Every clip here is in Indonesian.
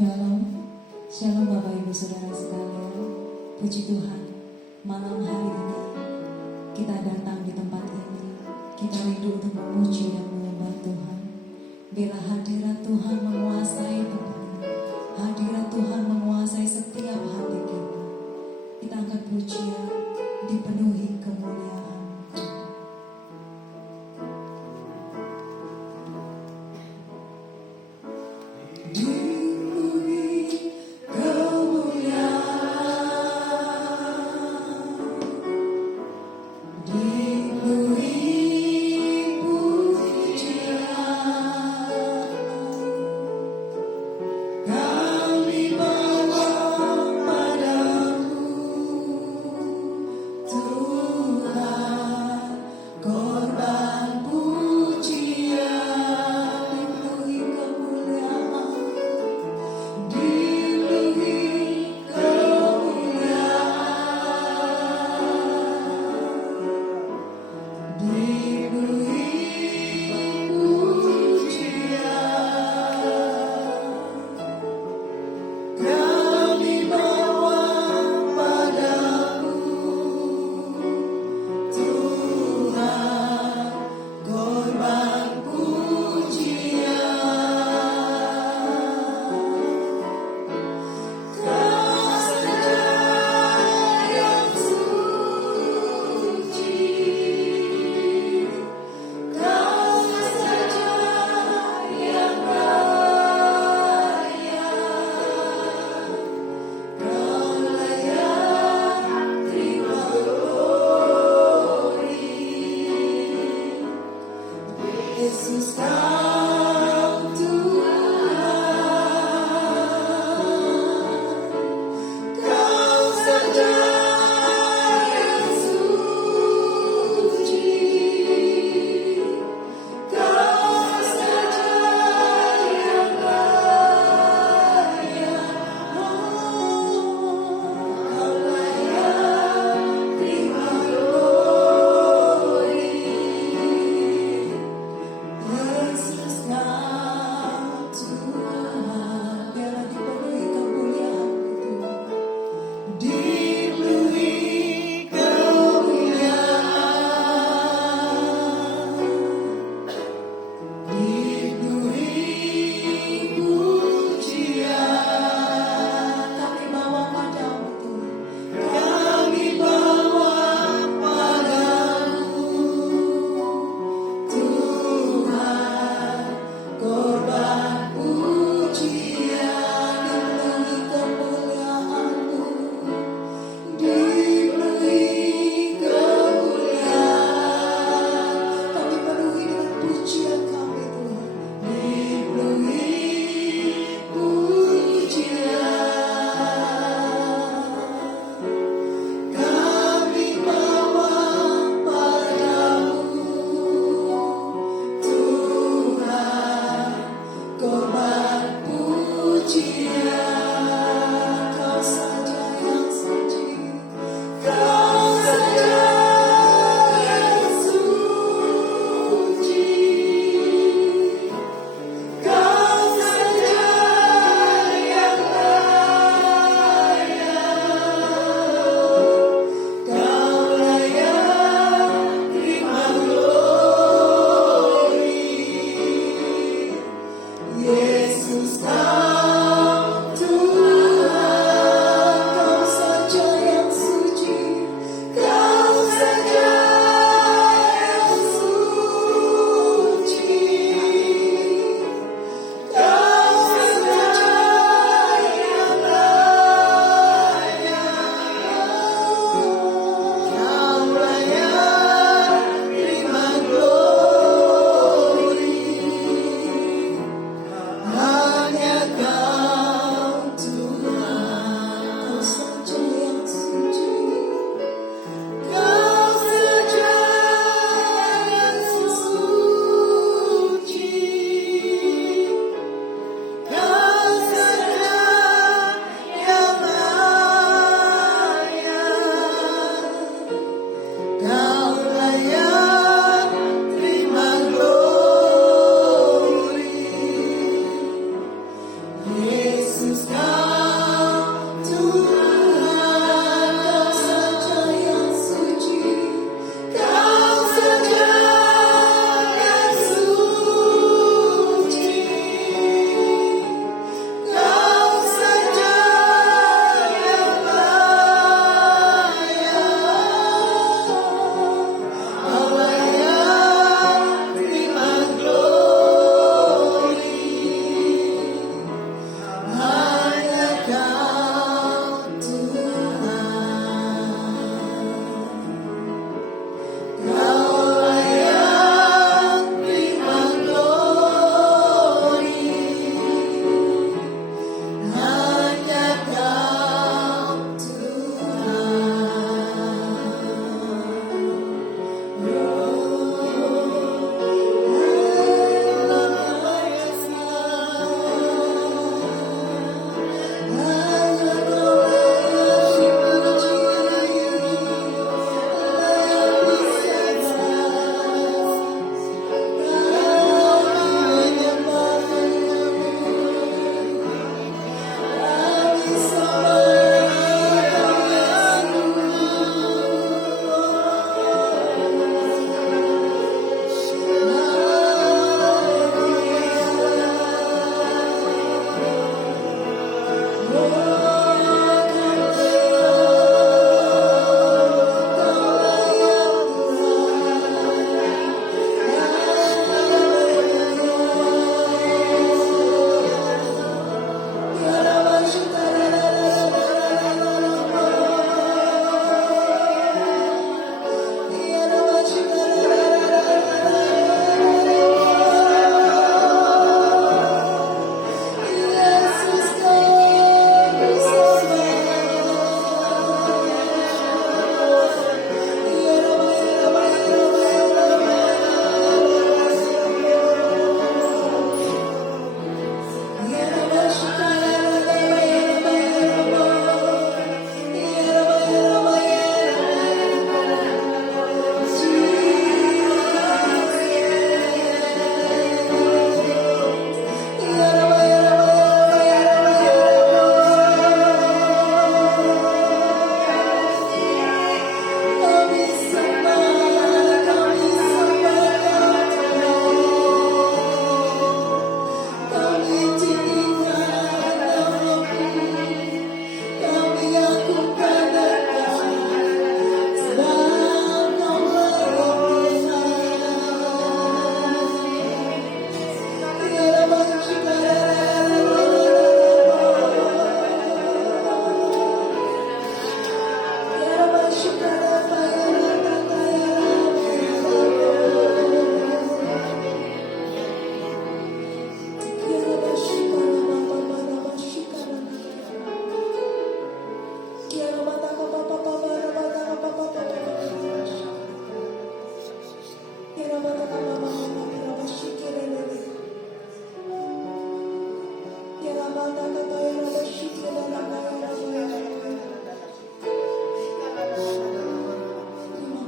Shalom, Shalom Bapak Ibu Saudara sekalian. Puji Tuhan, malam hari ini kita datang di tempat ini. Kita rindu untuk memuji dan menyembah Tuhan. Bila hadirat Tuhan menguasai tempat ini, hadirat Tuhan menguasai setiap hati kita. Kita angkat pujian, dipenuhi kemuliaan.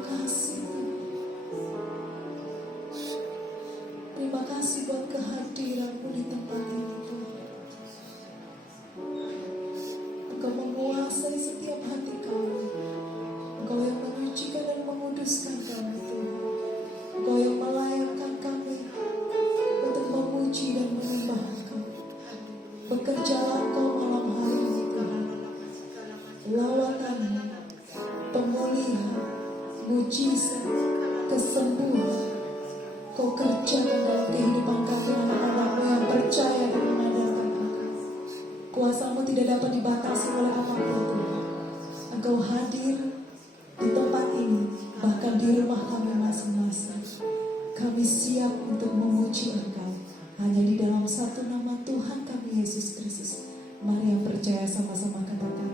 kasih. Terima kasih buat kehadiran-Mu di tempat ini, Tuhan. Engkau menguasai setiap hati kami. Engkau yang menyucikan dan menguduskan kami, Tuhan. Engkau yang melayakkan kami untuk memuji dan menyembah Engkau. Bekerjalah Engkau malam hari ini, Tuhan. Lawatan, pemulihan, mujizat, kesembuhan, Kau kerjakan dalam kehidupan kami anak-anak-Mu yang percaya dan mengandalkan Engkau. Kuasa-Mu tidak dapat dibatasi oleh apapun, Tuhan. Engkau hadir di tempat ini, bahkan di rumah kami masing-masing. Kami siap untuk memuji Engkau hanya di dalam satu nama Tuhan kami, Yesus Kristus. Mari yang percaya sama-sama katakan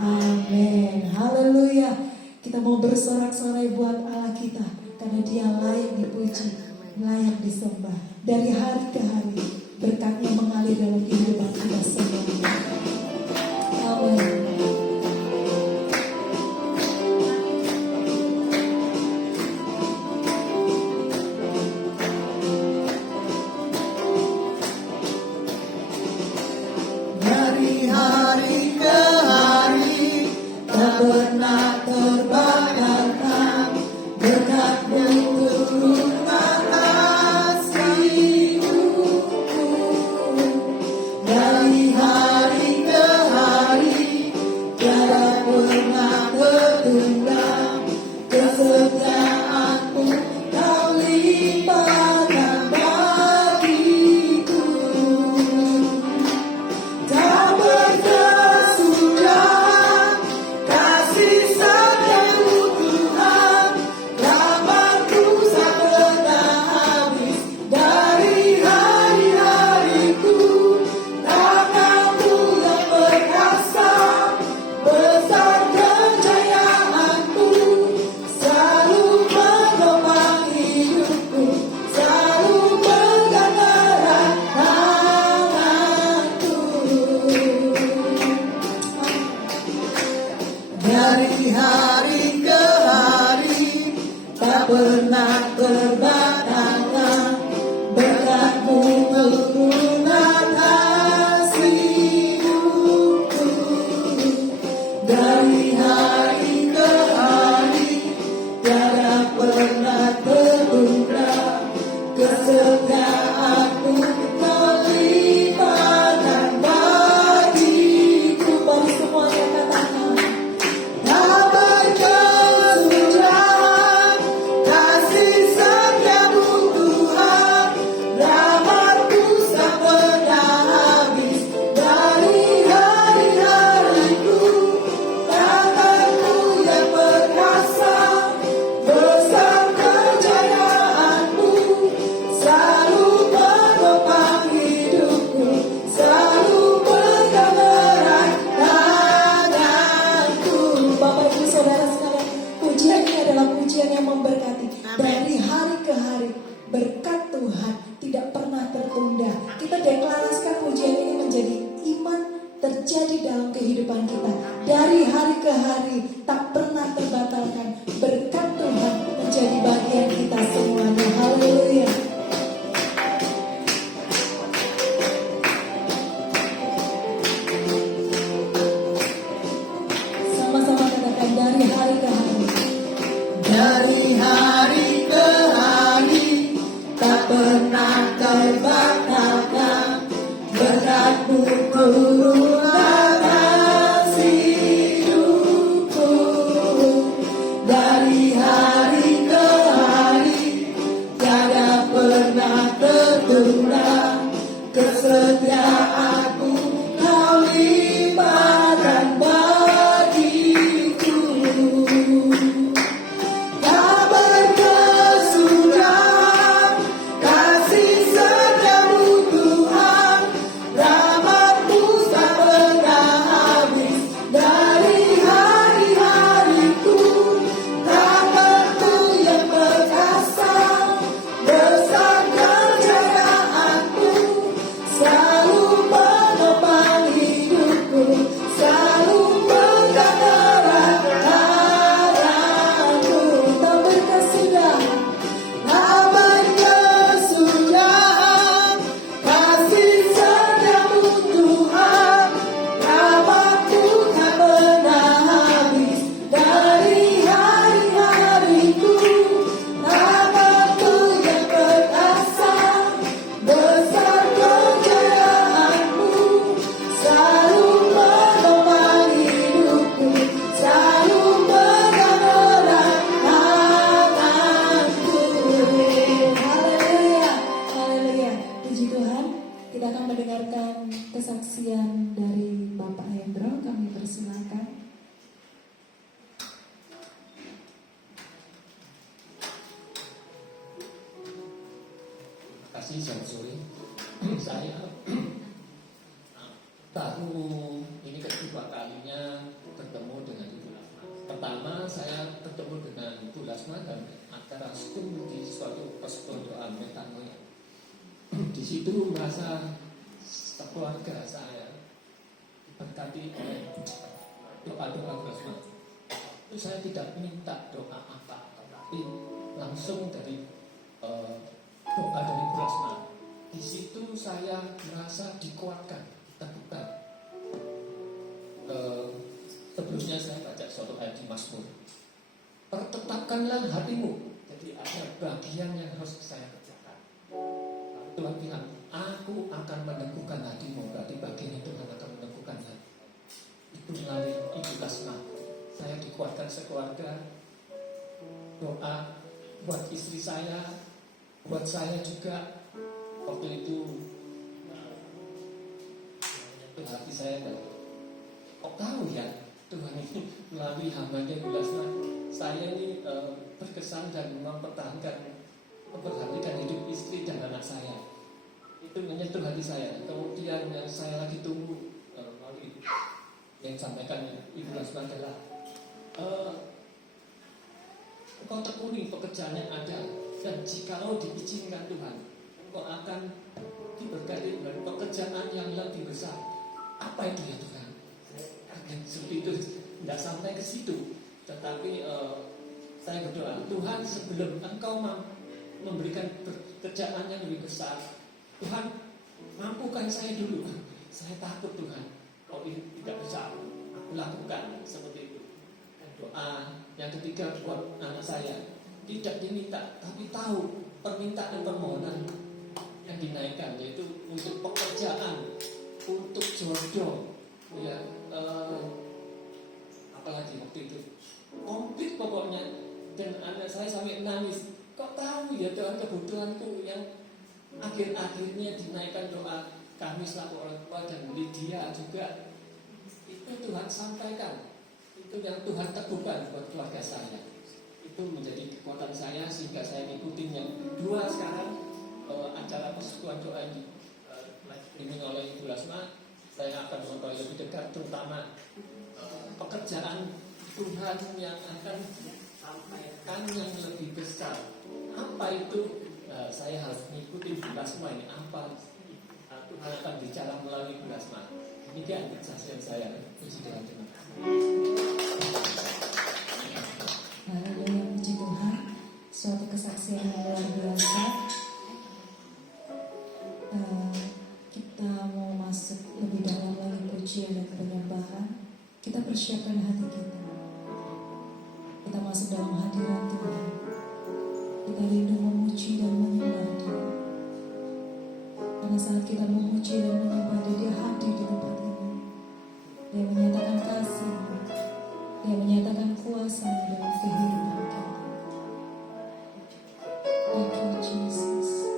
amin. Haleluya. Kita mau bersorak-sorai buat Allah kita, karena Dia layak dipuji, layak disembah. Dari hari ke hari berkat-Nya mengalir dalam kehidupan kita semuanya. Amin. Dari hari ke hari tak pernah terbatalkan berkat-Mu turun atas hidupku. Dari hari ke hari tiada pernah tertunda, kesetiaan-Mu Kau limpahkan bagiku. Tak berkesudahan kasih sayang-Mu Tuhan, rahmat-Mu tak pernah habis. Dari hari-hariku tangan-Mu yang perkasa, besar kejayaan-Mu selalu menopang hidupku, selalu pegang erat tanganku. Dari hari ke hari tak pernah terbatalkan berkat-Mu turun atas hidupku. Dari hari ke hari tiada pernah tertunda, kesetiaan-Mu Kau limpahkan bagiku. Mari semuanya katakan Tak berkesudahan kasih setia-Mu Tuhan, rahmat-Mu tak pernah habis. Dari hari-hariku tangan-Mu yang perkasa, besar kejayaan-Mu selalu menopang hidupku, selalu pegang erat tanganku. Bapak Ibu Saudara sekalian, pujian ini adalah pujian yang memberkati. Dari hari ke hari berkat Tuhan tidak pernah tertunda. Kita deklarasikan pujian ini menjadi iman terjadi dalam kehidupan kita. Dari hari ke hari tak pernah terbatalkan. Berkat Tuhan menjadi bagian kita semuanya. Haleluya. Sama-sama katakan dari hari ke hari. Dari hari ke hari tak pernah terbatalkan berkat-Mu turun atas hidupku. Dari hari ke hari tiada pernah tertunda, kesetiaan-Mu Kau limpahkan bagiku. Tak berkesudahan kasih setia-Mu Tuhan, rahmat-Mu tak pernah habis. Dari hari-hariku tangan-Mu yang perkasa, besar kejayaan-Mu selalu kasih selamat sore. Saya baru ini kedua kalinya bertemu dengan Ibu Lasma. Pertama saya bertemu dengan Ibu Lasma dan acara skum di suatu persekutuan doa metanoia. Di situ merasa keluarga saya diberkati oleh doa-doa Bu Lasma. Itu saya tidak minta doa apa, tapi langsung dari doa dari Bu Lasma. Di situ saya merasa dikuatkan, diteguhkan. Sebelumnya saya baca suatu ayat di Mazmur. Pertetapkanlah hatimu. Jadi ada bagian yang harus saya kerjakan. Tuhan bilang, aku akan meneguhkan hatimu. Berarti bagian itu Tuhan akan meneguhkan hati. Itu melalui Ibu Lasma. Saya dikuatkan sekeluarga. Doa buat istri saya, buat saya juga. Waktu itu hati saya kok tahu ya Tuhan ini melalui hamba-Nya Ibu Lasma. Saya ini berkesan dan mempertahankan, memperhatikan hidup istri dan anak saya. Itu menyentuh hati saya. Kemudian yang saya lagi tunggu melalui yang disampaikan Ibu Lasma adalah engkau tekuni pekerjaan yang ada, dan jikalau diizinkan Tuhan, engkau akan diberkati dengan pekerjaan yang lebih besar. Apa itu ya Tuhan? Seperti itu, tidak sampai ke situ. Tetapi saya berdoa, Tuhan, sebelum engkau memberikan pekerjaan yang lebih besar, Tuhan mampukan saya dulu. Saya takut Tuhan, kalau ini tidak bisa aku lakukan seperti itu. Doa yang ketiga buat anak saya, tidak diminta tapi tahu permintaan permohonan yang dinaikkan, yaitu untuk pekerjaan, untuk jodoh, ya apalagi waktu itu komplit pokoknya. Dan anak saya sampai nangis, kok tahu ya Tuhan kebutuhanku, yang akhir-akhirnya dinaikkan doa kami selaku orang tua dan Lydia juga. Itu Tuhan sampaikan, itu yang Tuhan teguhkan buat keluarga saya. Itu menjadi kekuatan saya sehingga saya ngikutin yang dua sekarang. Acara persekutuan doa ini oleh Ibu Lasma, saya akan mengetahui lebih dekat, terutama pekerjaan Tuhan yang akan sampaikan yang lebih besar. Apa itu? Saya harus mengikuti Ibu Lasma ini. Apa Tuhan akan bicara melalui Ibu Lasma? Demikian kesaksian saya. Puji Tuhan, terima kasih. Haleluya, puji Tuhan. Suatu kesaksian yang luar biasa. Kita mau masuk lebih dalam lagi pujian dan penyembahan. Kita persiapkan hati kita. Kita masuk dalam hadirat Tuhan. Kita rindu memuji dan menyembah Dia. Karena saat kita memuji dan menyembah Dia, Dia hadir di tempat ini. Dia menyatakan kasih, Dia menyatakan kuasa dalam kehidupan kita. Thank you, Jesus.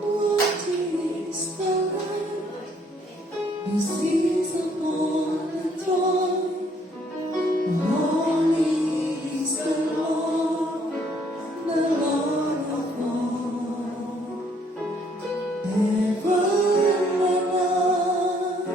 What is the light you see upon the throne? Holy is the Lord of all. Heaven and earth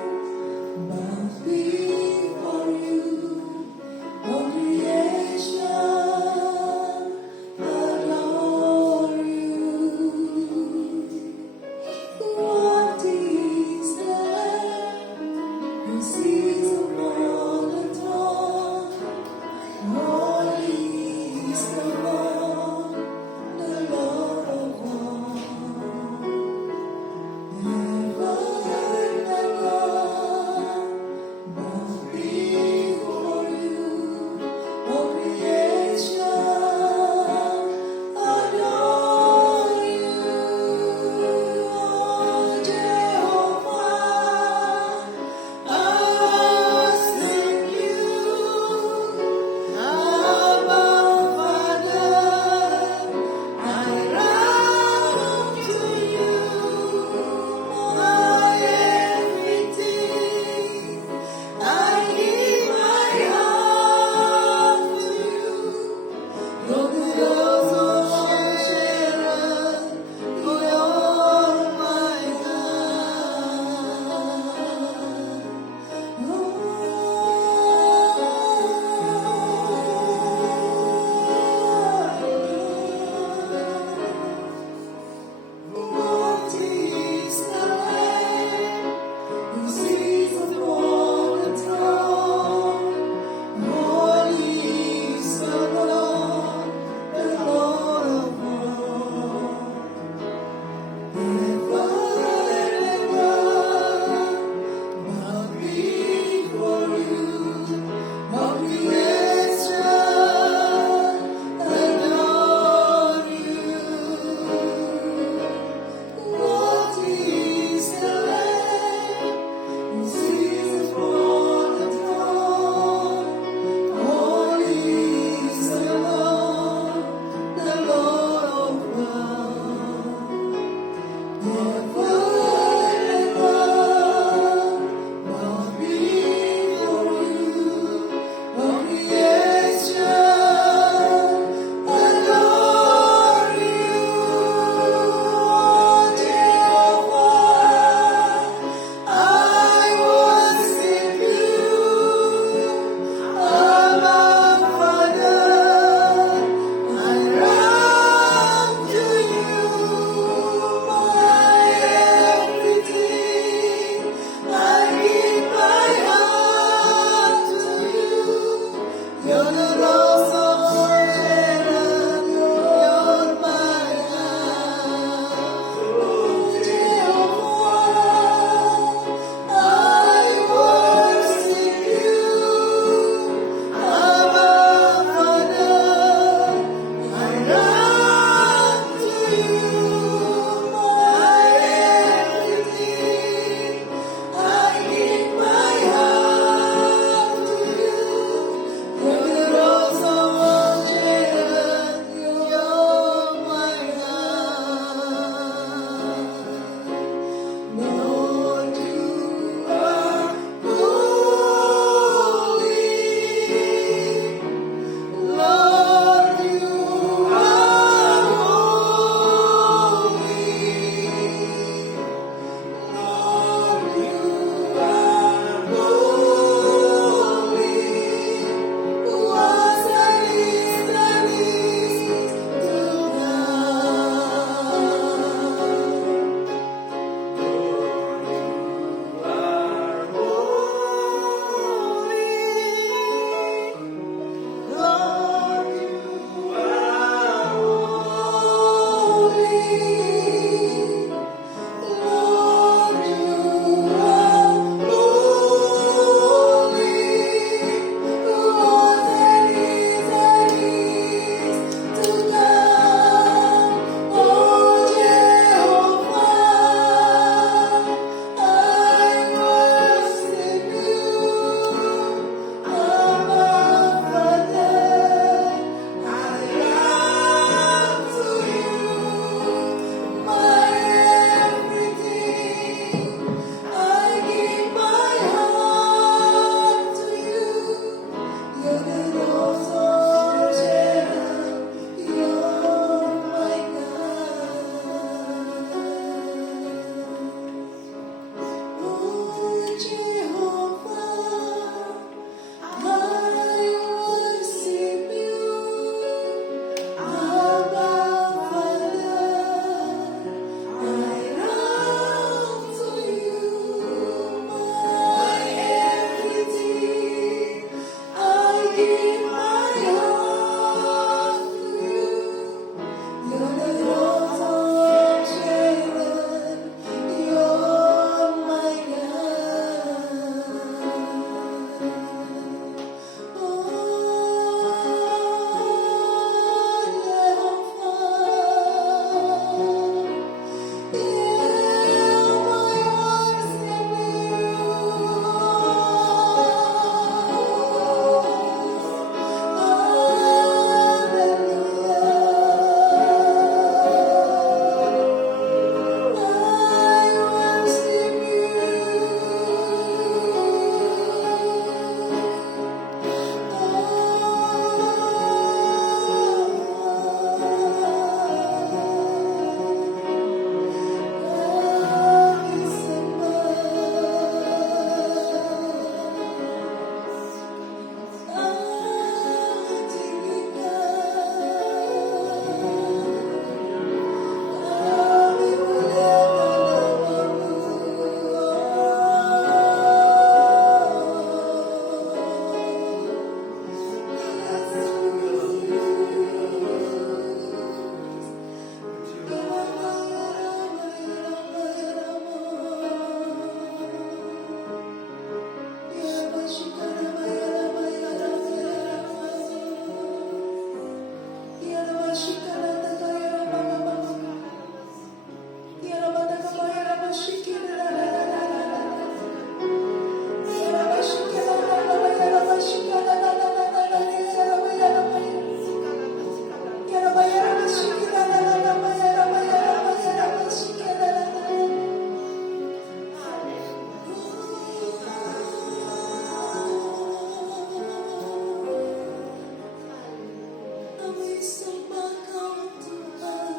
sembah Kau Tuhan.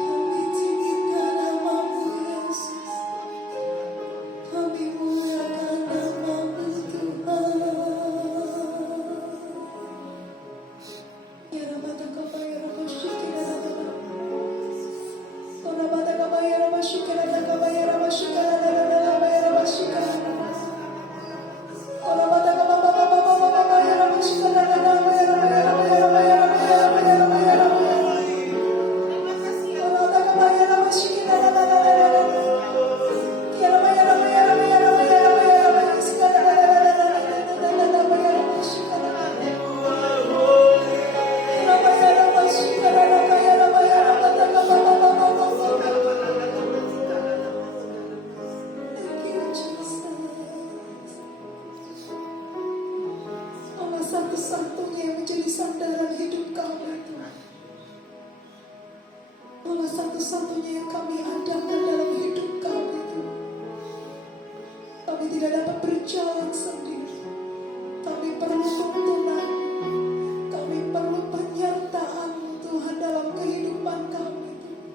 Kami tinggikan nama-Mu Yesus. Kami muliakan nama-Mu Tuhan. Ya Rabata Kapaya Rabba Shikira Rabba. Oh Rabata Kapaya Rabba Shikira Kapaya Rabba Shikira Rabba Rabba Shikira. Oh Rabata Kapaya Rabba Shikira Rabba satu-satunya yang menjadi sandaran hidup kami, Tuhan. Allah satu-satunya yang kami andalkan dalam hidup kami, Tuhan. Kami tidak dapat berjalan sendiri. Kami perlu tuntunan. Kami perlu penyertaan-Mu, Tuhan, dalam kehidupan kami, Tuhan.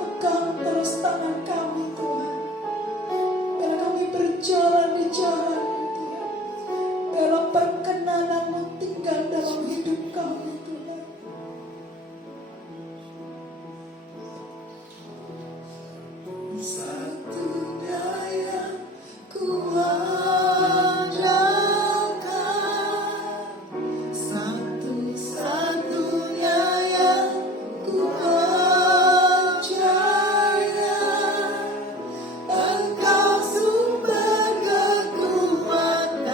Pegang terus tangan kami, Tuhan. Biar kami berjalan di jalan, Tuhan. Dalam perkenanan-Mu tinggal dalam hidup kami, Tuhan. Satunya yang ku andalkan, satu-satunya yang ku percaya, Engkau sumber kekuatan,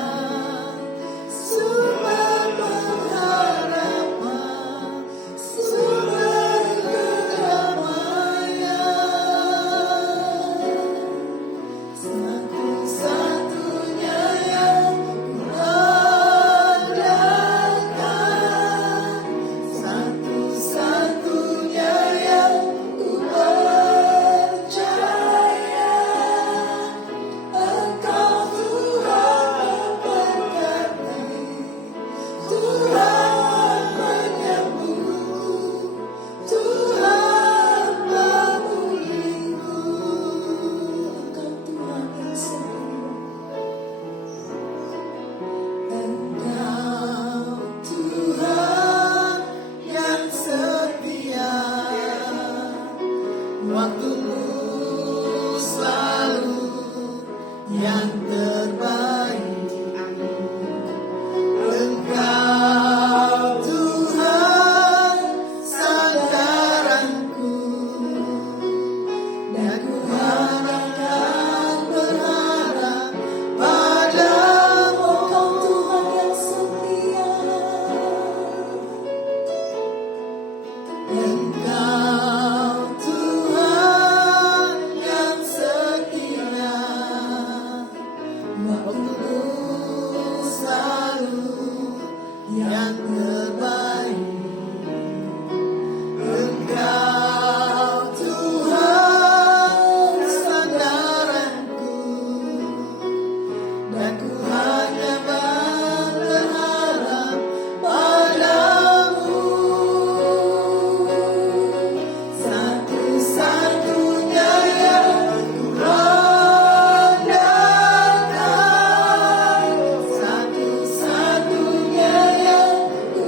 sumber pengharapan, sumber kedamaian. Satu-satunya yang ku andalkan, satu-satunya yang ku percaya, Engkau Tuhan memberkati, Tuhan menyembuhku, Tuhan memulihku. Engkau Tuhan yang setia. Engkau Tuhan yang setia. Waktumu selalu yang terbaik. Engkau Tuhan sandaranku, dan ku hanya akan berharap padamu. Engkau Tuhan yang setia. Engkau Tuhan yang setia. Waktumu selalu yang terbaik. Engkau Tuhan sandaranku, dan ku hanya berharap padamu. Satu-satunya yang ku andalkan, satu-satunya yang ku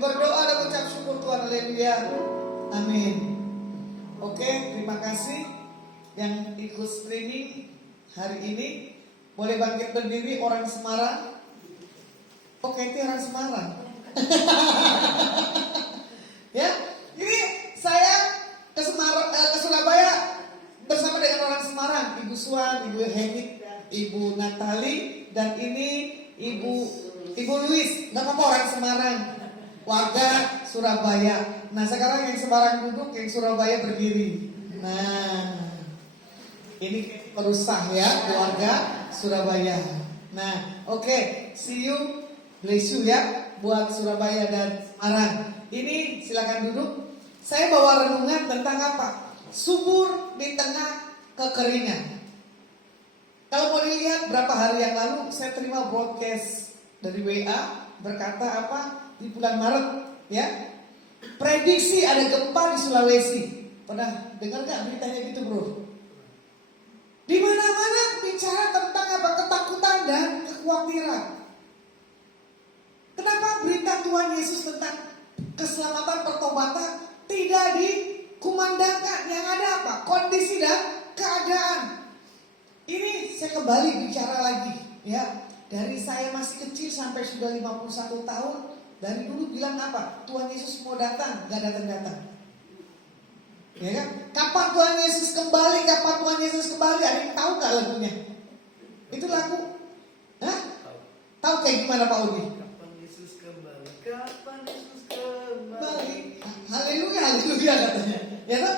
Berdoa dan ucap syukur Tuhan, haleluya. Amin. Oke, terima kasih yang ikut streaming hari ini. Boleh bangkit berdiri orang Semarang. Oke, itu orang Semarang. Ya, ini saya ke Surabaya bersama dengan orang Semarang, Ibu Suan, Ibu Hemit, Ibu Natali, dan ini Ibu Luis. Nggak apa-apa orang Semarang, warga Surabaya. Nah sekarang yang Semarang duduk, yang Surabaya berdiri. Nah ini perusah ya keluarga Surabaya. Nah oke, see you, bless you ya buat Surabaya dan Semarang. Ini silakan duduk. Saya bawa renungan tentang apa? Subur di tengah kekeringan. Kalau mau dilihat berapa hari yang lalu saya terima broadcast dari WA berkata apa? Di bulan Maret ya, prediksi ada gempa di Sulawesi. Pernah dengar nggak beritanya gitu bro? Di mana-mana bicara tentang apa? Ketakutan dan kekhawatiran. Kenapa berita Tuhan Yesus tentang keselamatan pertobatan tidak dikumandangkan? Yang ada apa? Kondisi dan keadaan. Ini saya kembali bicara lagi ya. Dari saya masih kecil sampai sudah 51 tahun. Dari dulu bilang apa? Tuhan Yesus mau datang, gak datang-datang. Ya kan? Kapan Tuhan Yesus kembali? Kapan Tuhan Yesus kembali? Ada yang tahu gak lagunya? Itu lagu? Hah? Tahu kayak gimana Pak Udi? Kapan Yesus kembali? Kapan Yesus kembali? Haleluya, haleluya katanya. Ya kan?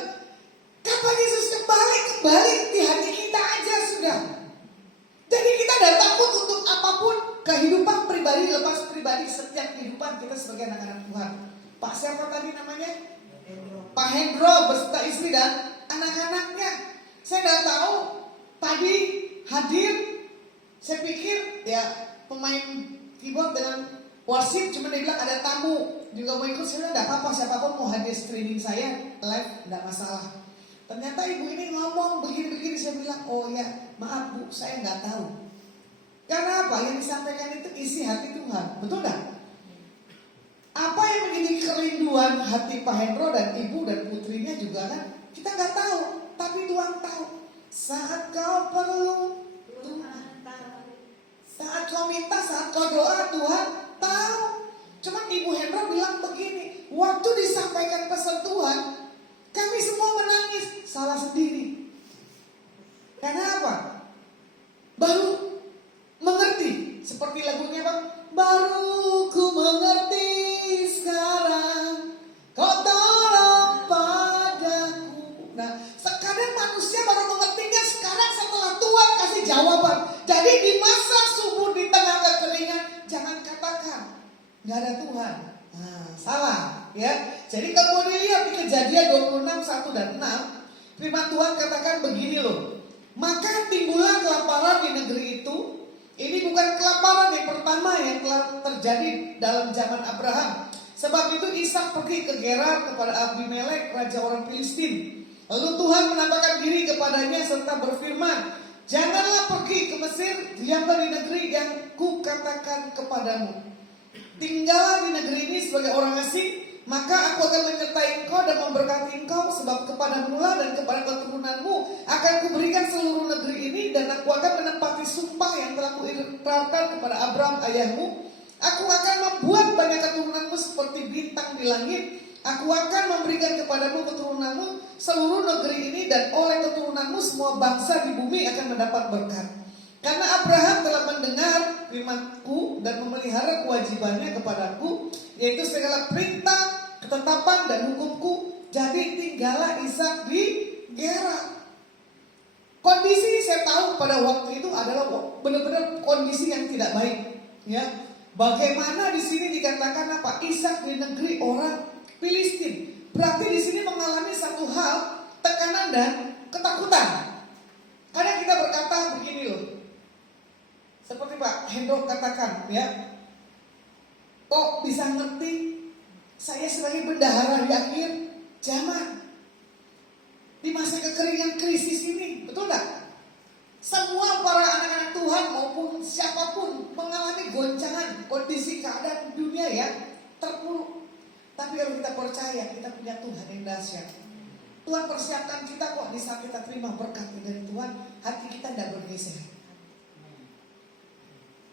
Kapan Yesus kembali? Kembali di hati kita aja sudah. Jadi kita tidak takut untuk apapun kehidupan pribadi, lepas pribadi, setiap kehidupan kita sebagai anak-anak Tuhan. Pak siapa tadi namanya? Pak Hendro beserta istri dan anak-anaknya. Saya tidak tahu tadi hadir. Saya pikir ya pemain keyboard dengan worship cuma dia bilang ada tamu juga mau ikut. Saya tidak apa-apa, siapapun mau hadir streaming saya live tidak masalah. Ternyata ibu ini ngomong begini-begini, saya bilang, oh ya maaf bu, saya nggak tahu. Karena apa? Yang disampaikan itu isi hati Tuhan, betul nggak? Apa yang menjadi kerinduan hati Pak Hendro dan ibu dan putrinya juga kan? Kita nggak tahu, tapi Tuhan tahu. Saat kau perlu, Tuhan tahu. Saat kau minta, saat kau doa, Tuhan tahu. Cuman ibu Hendro bilang begini, waktu disampaikan pesan Tuhan, kami semua menangis, salah sendiri. Karena apa? Baru mengerti, seperti lagunya Bang. Baru ku mengerti sekarang, kau tolong padaku. Nah, sekadang manusia baru mengertinya sekarang setelah Tuhan kasih jawaban. Jadi di masa subur di tengah kekeringan, jangan katakan nggak ada Tuhan. Nah, salah ya. Jadi kalau mau dilihat di Kejadian 26, 1 dan 6, firman Tuhan katakan begini loh. Maka timbullah kelaparan di negeri itu. Ini bukan kelaparan yang pertama yang telah terjadi dalam zaman Abraham. Sebab itu Ishak pergi ke Gerar kepada Abimelek, raja orang Filistin. Lalu Tuhan menampakkan diri kepadanya serta berfirman, janganlah pergi ke Mesir, diamlah di negeri yang kukatakan kepadamu. Tinggallah di negeri ini sebagai orang asing maka aku akan menyertai engkau dan memberkati engkau, sebab kepadamu lah dan kepada keturunanmu akan kuberikan seluruh negeri ini, dan aku akan menepati sumpah yang telah kuikrarkan kepada Abraham ayahmu. Aku akan membuat banyak keturunanmu seperti bintang di langit. Aku akan memberikan kepadamu keturunanmu seluruh negeri ini, dan oleh keturunanmu semua bangsa di bumi akan mendapat berkat. Karena Abraham telah mendengar firman-Ku dan memelihara kewajibannya kepadaku, yaitu segala perintah, ketetapan dan hukum-Ku. Jadi tinggallah Ishak di Gerar. Kondisi saya tahu pada waktu itu adalah benar-benar kondisi yang tidak baik. Ya, bagaimana di sini dikatakan apa? Ishak di negeri orang Filistin. Berarti di sini mengalami satu hal, tekanan dan ketakutan. Kadang kita berkata begini loh, seperti Pak Hendro katakan, ya, kok bisa ngerti saya sebagai bendahara di akhir zaman, di masa kekeringan krisis ini, betul tak? Semua para anak-anak Tuhan maupun siapapun mengalami goncangan kondisi keadaan dunia ya, terpuruk. Tapi kalau kita percaya kita punya Tuhan yang dahsyat, Tuhan persiapkan kita kok di saat kita terima berkat dari Tuhan, hati kita tidak bergeser.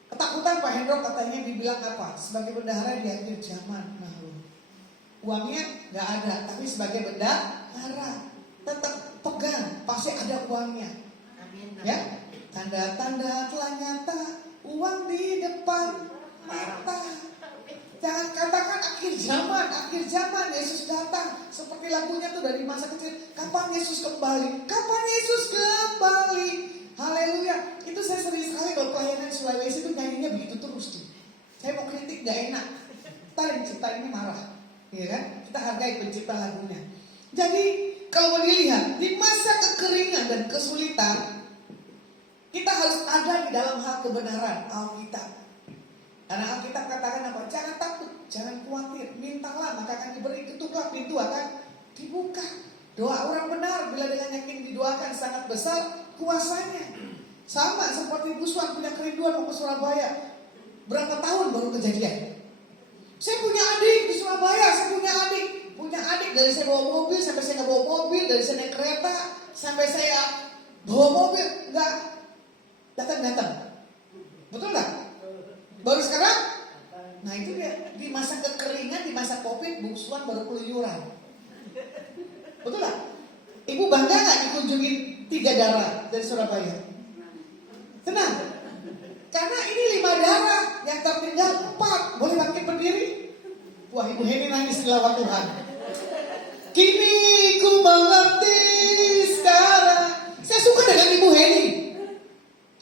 Ketakutan Pak Hendro katanya dibilang apa? Sebagai bendahara di akhir zaman. Nah, uangnya nggak ada, tapi sebagai bendahara tetap pegang, pasti ada uangnya. Ya, tanda-tanda telah nyata, uang di depan mata. Jangan katakan akhir zaman Yesus datang. Seperti lagunya tuh dari masa kecil, kapan Yesus kembali? Kapan Yesus kembali? Haleluya. Itu saya sering sekali kalau pelayanan Sulawesi itu nyanyinya begitu terus tuh. Saya mau kritik gak enak, ntar yang cipta ini marah, ya kan? Kita hargai pencipta lagunya. Jadi kalau mau dilihat di masa kekeringan dan kesulitan, kita harus ada di dalam hal kebenaran Alkitab. Karena Alkitab katakan apa? Jangan takut, jangan khawatir, mintalah maka akan diberi, ketuklah pintu akan dibuka. Doa orang benar bila dengan yakin didoakan sangat besar kuasanya. Sama seperti Bu Swan punya kerinduan mau ke Surabaya. Berapa tahun baru kejadian? Saya punya adik di Surabaya, punya adik dari saya bawa mobil sampai saya nggak bawa mobil, dari saya naik kereta sampai saya bawa mobil, nggak datang. Betul nggak? Baru sekarang? Nah itu dia, di masa kekeringan, di masa Covid, Bu Swan baru keluyuran. Betul nggak? Ibu bangga nggak dikunjungi 3 darah dari Surabaya? Tenang, karena ini 5 darah, yang tertinggal 4. Boleh bangkit berdiri? Wah, Ibu Heni nangis selawat Tuhan. Kini ku mengerti sekarang. Saya suka dengan Ibu Heni,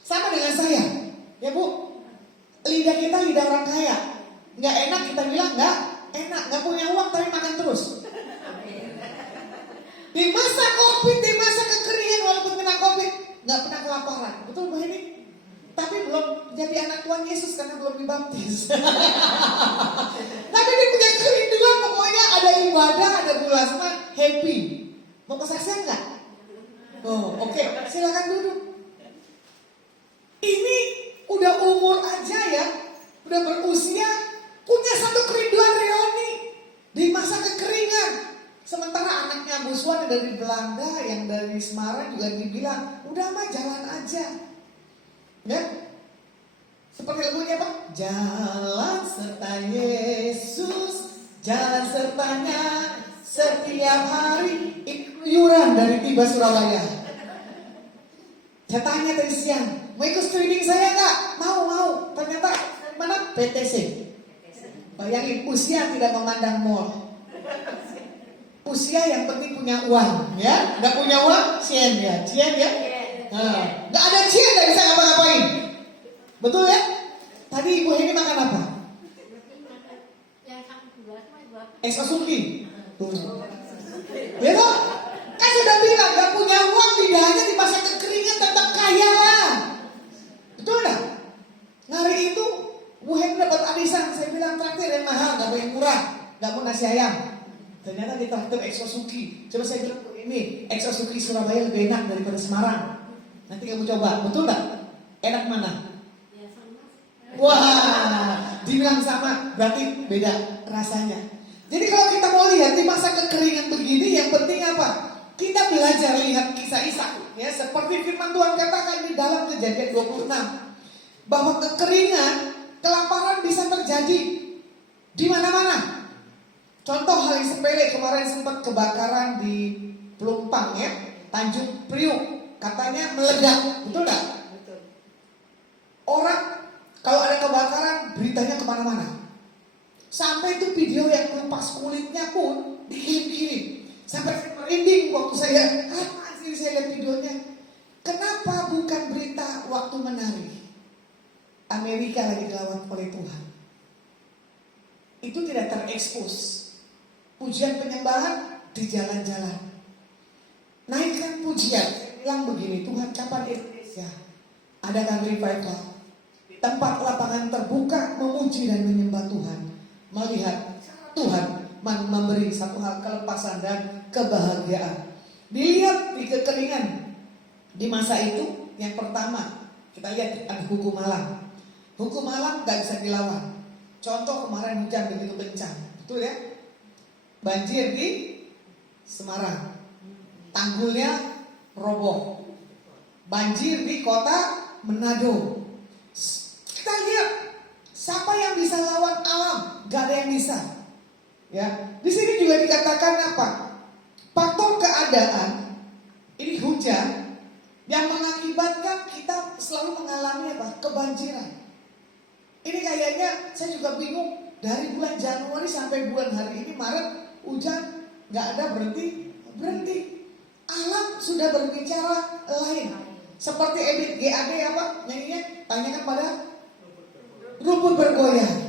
sama dengan saya, ya Bu. Lidah kita lidah orang kaya. Nggak enak kita bilang nggak enak, nggak punya uang tapi makan terus. Di masa Covid, di masa kekeringan walaupun kena Covid, nggak pernah kelaparan. Betul Bu Heni? Tapi belum jadi anak Tuhan Yesus karena belum dibaptis. Tapi dia punya kerinduan, pokoknya ada ibadah, ada bulasma, happy. Mau kesaksian nggak? Oh, oke. Silakan duduk. Ini udah umur aja ya, udah berusia, punya satu kerinduan reoni di masa kekeringan. Sementara anaknya Bu Swan dari Belanda, yang dari Semarang juga dibilang, udah mah jalan aja. Ya, seperti lagunya apa? Jalan serta Yesus, jalan sertanya setiap hari. Iuran dari Tiba Surabaya. Saya tanya tadi siang, mau ikut streaming saya nggak? Mau. Ternyata mana? PTC. Bayangin, usia tidak memandang mall. Usia yang penting punya uang, ya. Nggak punya uang, cien ya. Nah, nggak ada cien nggak bisa ngapa-ngapain. Betul ya? Tadi Ibu Heni makan apa? Exo Suki. Tuh. Ya toh? Kan sudah bilang nggak punya uang, lidahnya di masa kekeringan tetap kaya lah. Betul nggak? Hari itu Bu Heni dapat arisan, saya bilang traktir yang mahal, nggak mau yang murah, nggak mau nasi ayam. Ternyata di traktir Exo Suki. Coba saya bilang ini Exo Suki Surabaya lebih enak daripada Semarang. Nanti kamu coba, betul nggak? Enak mana? Wah, dibilang sama, berarti beda rasanya. Jadi kalau kita mau lihat di masa kekeringan begini, yang penting apa? Kita belajar lihat kisah Ishak, ya, seperti firman Tuhan katakan di dalam Kejadian 26, bahwa kekeringan, kelaparan bisa terjadi di mana-mana. Contoh hal yang sepele, kemarin sempat kebakaran di Pelumpang, ya, Tanjung Priuk, katanya meledak, betul nggak? Betul. Orang kalau ada kebakaran beritanya kemana-mana. Sampai itu video yang kelupas kulitnya pun dikirim-kirim. Sampai saya merinding waktu saya lihat videonya. Kenapa bukan berita waktu menari? Amerika lagi dilawan oleh Tuhan. Itu tidak terekspos. Pujian penyembahan di jalan-jalan. Naikkan pujian. Saya bilang begini, Tuhan kapan Indonesia adakan revival? Tempat lapangan terbuka memuji dan menyembah Tuhan. Melihat Tuhan memberi satu hal kelepasan dan kebahagiaan. Dilihat di kekeringan di masa itu, yang pertama kita lihat ada hukum alam. Hukum alam gak bisa dilawan. Contoh kemarin hujan begitu kencang, betul ya? Banjir di Semarang, tanggulnya roboh. Banjir di kota Manado. Kita lihat siapa yang bisa lawan alam? Gak ada yang bisa. Ya, di sini juga dikatakan apa? Faktor keadaan ini hujan yang mengakibatkan kita selalu mengalami apa? Kebanjiran. Ini kayaknya saya juga bingung, dari bulan Januari sampai bulan hari ini Maret hujan nggak ada berhenti. Alam sudah berbicara lain. Seperti Ebit GAD apa nyanyinya? Tanyakan pada rumput bergoyang.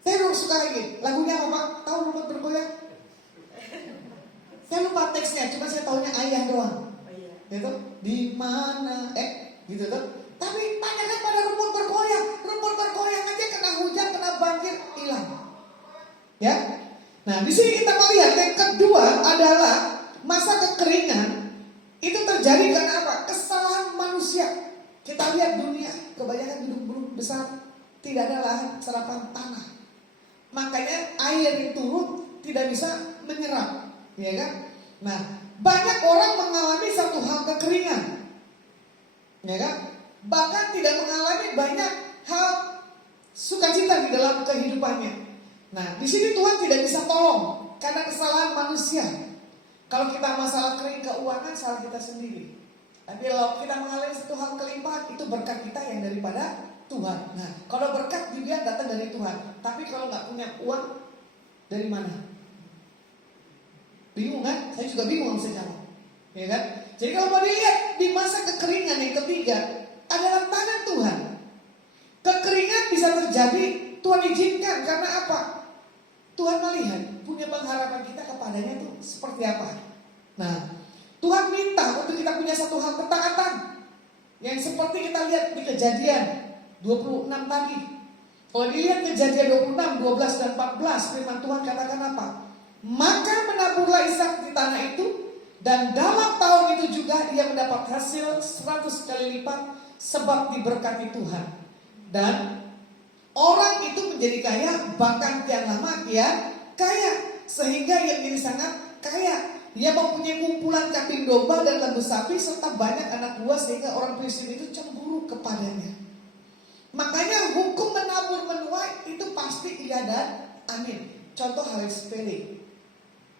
Saya suka lagi lagunya apa Pak? Tahu rumput bergoyang? Saya lupa teksnya, cuma saya tahunya ayah doang. Gitu? Di mana? Gitu tuh. Tapi tanyakan pada rumput bergoyang. Rumput bergoyang aja kena hujan, kena banjir, hilang. Ya. Nah, di sini kita melihat yang kedua adalah masa kekeringan itu terjadi karena apa? Kesalahan manusia. Kita lihat dunia kebanyakan gedung besar, tidak ada lahan serapan tanah. Makanya air yang turun tidak bisa menyerap, ya kan? Nah, banyak orang mengalami satu hal kekeringan, ya kan? Bahkan tidak mengalami banyak hal sukacita di dalam kehidupannya. Nah, di sini Tuhan tidak bisa tolong karena kesalahan manusia. Kalau kita masalah kering keuangan, salah kita sendiri. Tapi kalau kita mengalami satu hal kelimpahan, itu berkat kita yang daripada Tuhan. Nah, kalau berkat juga datang dari Tuhan. Tapi kalau nggak punya uang, dari mana? Bingung kan? Saya juga bingung harus jawab. Ya kan? Jadi kalau mau dilihat di masa kekeringan yang ketiga adalah tangan Tuhan. Kekeringan bisa terjadi, Tuhan izinkan karena apa? Tuhan melihat punya pengharapan kita kepadanya tuh seperti apa. Nah, Tuhan minta untuk kita punya satu hal ketaatan yang seperti kita lihat di Kejadian 26 tadi. Kalau dilihat Kejadian 26, 12 dan 14, firman Tuhan katakan apa? Maka menaburlah Ishak di tanah itu, dan dalam tahun itu juga ia mendapat hasil 100 kali lipat sebab diberkati Tuhan. Dan orang itu menjadi kaya, bahkan kian lama kian kaya, sehingga ia menjadi sangat kaya. Ia mempunyai kumpulan kambing domba dan lembu sapi serta banyak anak buah, sehingga orang Filistin itu cemburu kepadanya. Makanya hukum menabur menuai itu pasti iya dan amin. Contoh hal yang sepele.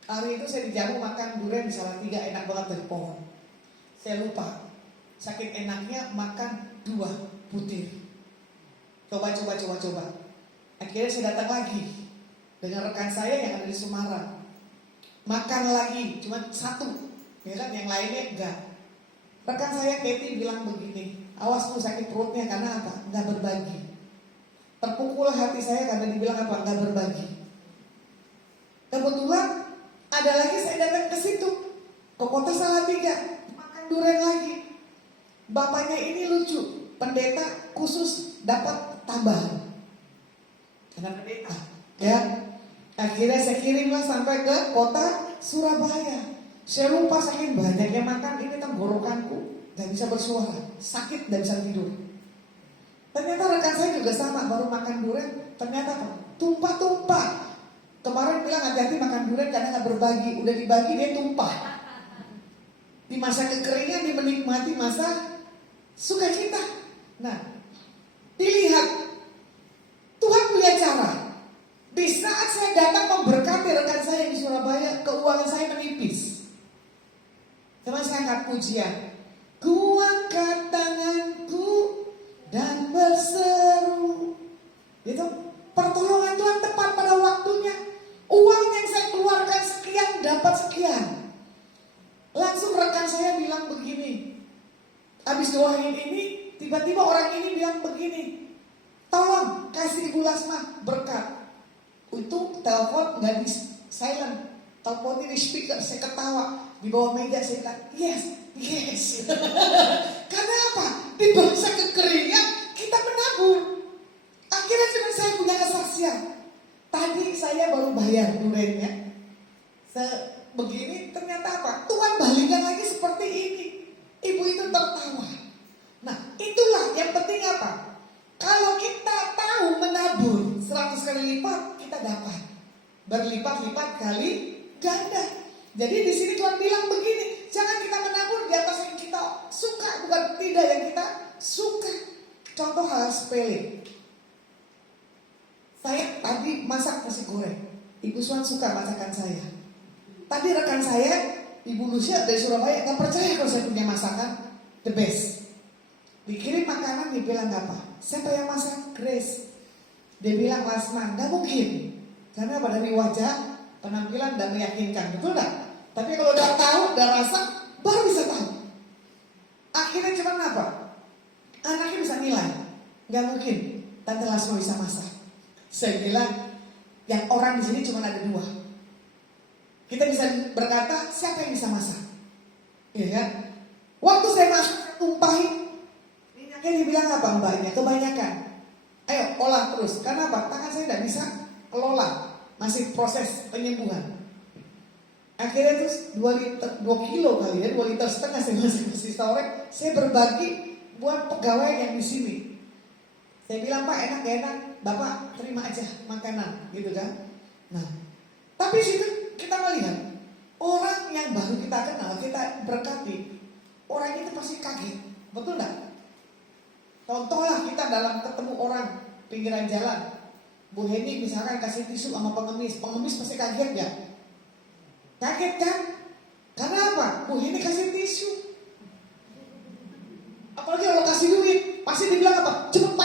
Hari itu saya di Jamu makan durian di Salatiga, enak banget dari pohon. Saya lupa, saking enaknya makan 2 butir. Coba. Akhirnya saya datang lagi dengan rekan saya yang ada di Semarang. Makan lagi, cuma 1, ya kan? Yang lainnya enggak. Rekan saya Katie bilang begini, awas lu sakit perutnya karena apa? Enggak berbagi. Terpukul hati saya karena dibilang apa? Enggak berbagi. Kebetulan ada lagi saya datang ke situ, ke kota Salatiga, makan durian lagi. Bapaknya ini lucu, pendeta khusus dapat tambahan. Karena pendeta, ya. Akhirnya saya kirimlah sampai ke kota Surabaya. Saya lupa saking banyaknya makan, ini tenggorokanku gak bisa bersuara, sakit gak bisa tidur. Ternyata rekan saya juga sama, baru makan durian, ternyata apa? Tumpah-tumpah. Kemarin bilang hati-hati makan durian karena nggak berbagi. Udah dibagi dia tumpah. Di masa kekeringan dia menikmati masa sukacita. Nah, dilihat Tuhan punya cara. Di saat saya datang memberkati rekan saya di Surabaya, keuangan saya menipis. Teman saya angkat pujian. Ku angkat tanganku dan berseru. Itu pertolongan Tuhan tepat pada waktunya. Uang yang saya keluarkan sekian dapat sekian. Langsung rekan saya bilang begini. Habis doain ini, tiba-tiba orang ini bilang begini. Tolong kasih Ibu Lasma berkat. Itu telepon nggak di silent, teleponnya di speaker. Saya ketawa di bawah meja, saya bilang yes. Karena apa? Di masa kekeringan kita menabur. Akhirnya cuma saya punya kesaksian. Tadi saya baru bayar duriannya. Begini ternyata apa? Tuhan balikan lagi seperti ini. Ibu itu tertawa. Nah, itulah yang penting apa? Kalau kita tahu menabur 100 kali lipat, kita dapat berlipat-lipat kali ganda. Jadi di sini Tuhan bilang begini, jangan kita menabur di atas yang kita suka, bukan tidak yang kita suka. Contoh hal sepele. Saya tadi masak nasi goreng. Ibu Suan suka masakan saya. Tadi rekan saya, Ibu Lucia dari Surabaya, gak percaya kalau saya punya masakan the best. Dikirim makanan, dia bilang apa? Siapa yang masak? Grace. Dia bilang Lasma, gak mungkin. Karena pada dari wajah, penampilan dan meyakinkan, betul gak? Tapi kalau udah tahu, udah rasa, baru bisa tahu. Akhirnya cuma apa? Anaknya bisa nilai. Gak mungkin Tante Lasma bisa masak. Saya bilang, yang orang di sini cuma ada 2. Kita bisa berkata, siapa yang bisa masak? Iya kan? Waktu saya masak, tumpahin. Minyaknya dibilang apa mbaknya? Kebanyakan. Ayo, olah terus. Karena apa? Tangan saya tidak bisa kelola. Masih proses penyembuhan. Akhirnya terus 2 kilo kali ya, 2,5 liter saya masih orek. Saya berbagi buat pegawai yang di sini. Saya bilang, Pak, enak gak enak? Bapak terima aja makanan, gitu kan? Nah, tapi situ kita melihat orang yang baru kita kenal, kita berkati, orang itu pasti kaget, betul gak? Contohlah kita dalam ketemu orang pinggiran jalan, Bu Heni misalkan kasih tisu sama pengemis pasti kaget ya? Kaget kan? Karena apa? Bu Heni kasih tisu. Apalagi kalau kasih duit, pasti dibilang apa? Cepat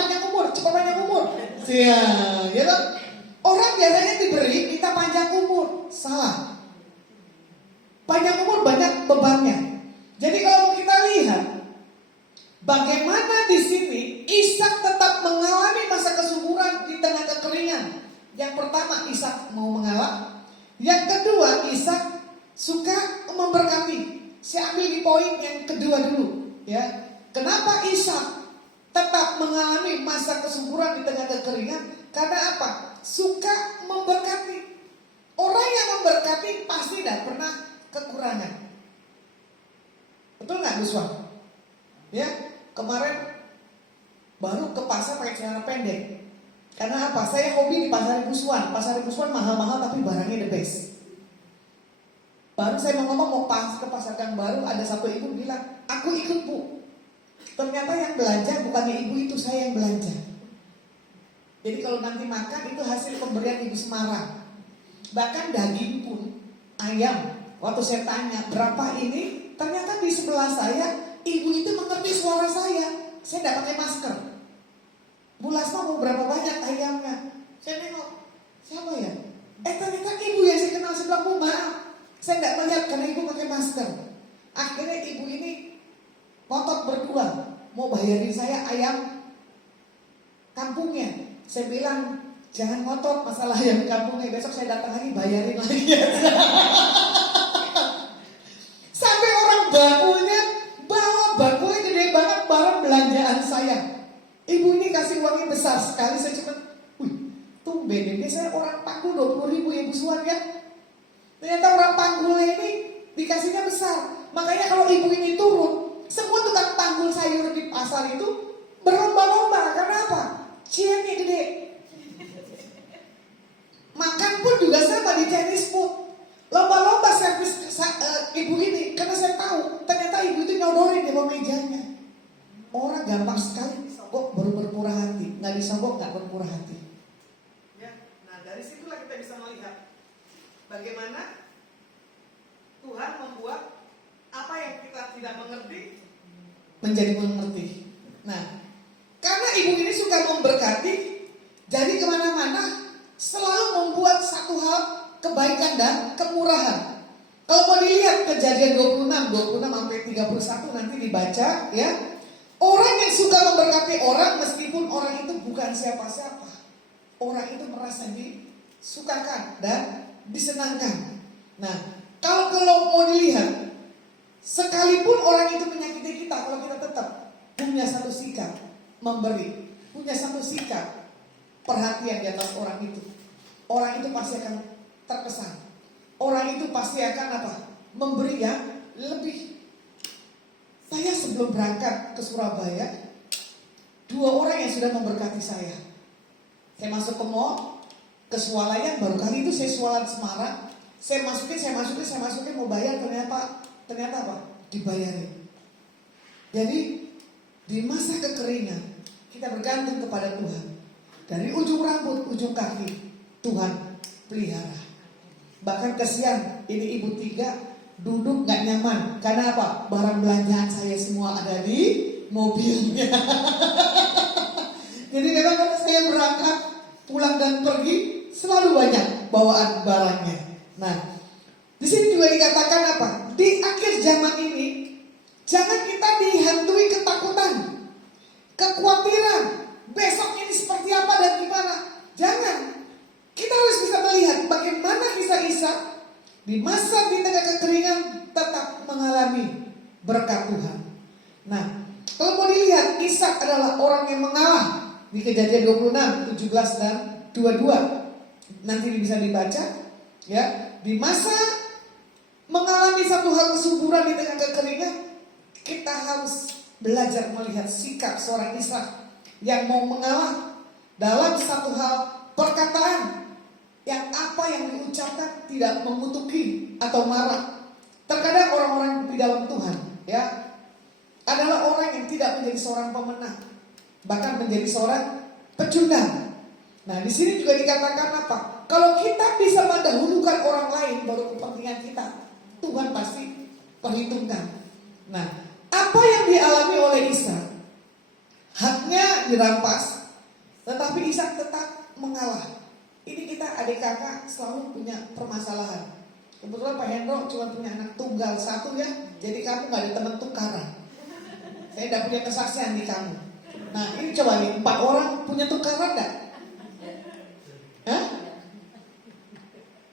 panjang umur. Ya, gitu. Orang biasanya diberi minta panjang umur, salah. Panjang umur banyak bebannya. Jadi kalau kita lihat bagaimana di sini Ishak tetap mengalami masa kesuburan di tengah kekeringan. Yang pertama Ishak mau mengalah. Yang kedua Ishak suka memberkati. Saya ambil di poin yang kedua dulu, ya. Kenapa Ishak tetap mengalami masa kesuburan di tengah kekeringan? Karena apa? Suka memberkati. Orang yang memberkati pasti tidak pernah kekurangan. Betul nggak Bu Suan? Ya, kemarin baru ke pasar pakai celana pendek. Karena apa? Saya hobi di pasar Ibu Suan. Pasar Ibu Suan mahal-mahal tapi barangnya the best. Baru saya mau ngomong mau ke pasar Gang Baru, ada satu ibu bilang, aku ikut Bu. Ternyata yang belanja bukannya ibu itu, saya yang belanja. Jadi kalau nanti makan itu hasil pemberian Ibu Semarang. Bahkan daging pun, ayam. Waktu saya tanya berapa ini, ternyata di sebelah saya ibu itu mengerti suara saya. Saya tidak pakai masker. Bu Lasma mau berapa banyak ayamnya? Saya nengok, siapa ya? Ternyata ibu yang saya kenal. Saya bilang, Bu maaf, saya tidak melihat karena ibu pakai masker. Akhirnya ibu ini ngotot berdua mau bayarin saya ayam kampungnya. Saya bilang jangan ngotot masalah ayam kampungnya, besok saya datang lagi bayarin lagi. Sampai orang bakunya bawa bakunya gede banget barang belanjaan saya. Ibu ini kasih uangnya besar sekali. Saya cuma tumben ini saya orang Panggul 20.000 ya Bu Suan ya. Ternyata orang Panggulnya ini dikasihnya besar. Makanya kalau ibu ini turun, semua tukang panggul sayur di pasar itu berlomba-lomba. Karena apa? Ciennya gede. Makan pun juga Chinese food, lomba-lomba servis ibu ini, karena saya tahu ternyata ibu itu nyodorin di bawah mejanya. Orang gampang sekali kok baru bermurah hati, nggak disogok nggak bermurah hati. Ya, nah dari situlah kita bisa melihat bagaimana Tuhan membuat apa yang kita tidak mengerti Menjadi mengerti. Nah, karena ibu ini suka memberkati, jadi kemana-mana selalu membuat satu hal kebaikan dan kemurahan. Kalau mau dilihat Kejadian 26 sampai 31 nanti dibaca ya. Orang yang suka memberkati orang meskipun orang itu bukan siapa-siapa. Orang itu merasa disukakan dan disenangkan. Nah, kalau mau dilihat, sekalipun orang itu menyakiti kita, kalau kita tetap punya satu sikap memberi, punya satu sikap perhatian di atas orang itu pasti akan terkesan. Orang itu pasti akan apa? Memberi yang lebih. Saya sebelum berangkat ke Surabaya, 2 orang yang sudah memberkati saya. Saya masuk ke mall, ke swalayan, baru kali itu saya swalan Semarang. Saya masukin mau bayar, ternyata apa? Dibayarin. Jadi di masa kekeringan kita bergantung kepada Tuhan. Dari ujung rambut, ujung kaki Tuhan pelihara. Bahkan kesian ini ibu 3 duduk gak nyaman. Karena apa? Barang belanjaan saya semua ada di mobilnya. Jadi memang kalau saya berangkat, pulang dan pergi selalu banyak bawaan barangnya. Nah, di sini juga dikatakan apa? Di akhir zaman ini jangan kita dihantui ketakutan, kekhawatiran. Besok ini seperti apa dan gimana? Jangan. Kita harus bisa melihat bagaimana kisah Ishak di masa di tengah kekeringan tetap mengalami berkat Tuhan. Nah, kalau mau dilihat, Ishak adalah orang yang mengalah di Kejadian 26, 17 dan 22. Nanti bisa dibaca ya. Di masa mengalami satu hal kesuburan di tengah kekeringan, kita harus belajar melihat sikap seorang Ishak yang mau mengalah dalam satu hal perkataan yang apa yang diucapkan tidak mengutuki atau marah. Terkadang orang-orang di dalam Tuhan ya adalah orang yang tidak menjadi seorang pemenang, bahkan menjadi seorang pecundang. Nah, di sini juga dikatakan apa? Kalau kita bisa mendahulukan orang lain baru kepentingan kita, Tuhan pasti perhitungkan. Nah, apa yang dialami oleh Ishak? Haknya dirampas, tetapi Ishak tetap mengalah. Ini kita adik kakak selalu punya permasalahan. Kebetulan Pak Hendro cuma punya anak tunggal 1 ya, jadi kamu gak ada teman tukaran. Saya tidak punya kesaksian di kamu. Nah, ini coba nih, 4 orang punya tukaran gak? Hah?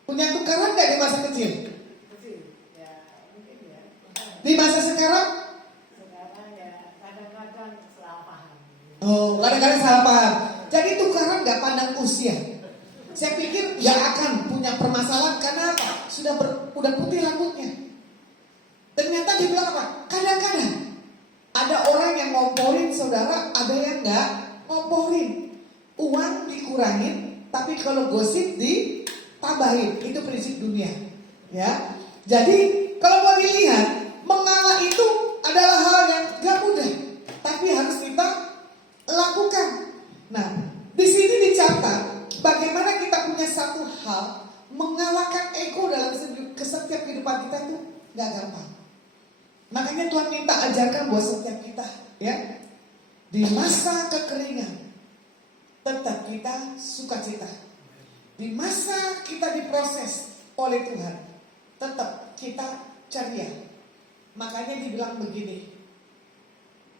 Punya tukaran gak di masa kecil? Di masa sekarang? Oh, kadang-kadang salah paham. Jadi tukaran gak pandang usia. Saya pikir gak akan punya permasalahan karena apa? Udah putih rambutnya. Ternyata dia bilang apa? Kadang-kadang ada orang yang ngomporin saudara, ada yang gak ngomporin. Uang dikurangin, tapi kalau gosip ditambahin. Itu prinsip dunia. Ya. Jadi kalau mau dilihat, mengalah itu adalah hal yang gak mudah, tapi harus kita lakukan. Nah, di sini dicatat bagaimana kita punya satu hal mengalahkan ego dalam setiap kehidupan kita itu gak gampang. Makanya Tuhan minta ajarkan buat setiap kita, ya. Di masa kekeringan tetap kita sukacita. Di masa kita diproses oleh Tuhan, tetap kita ceria. Makanya dibilang begini.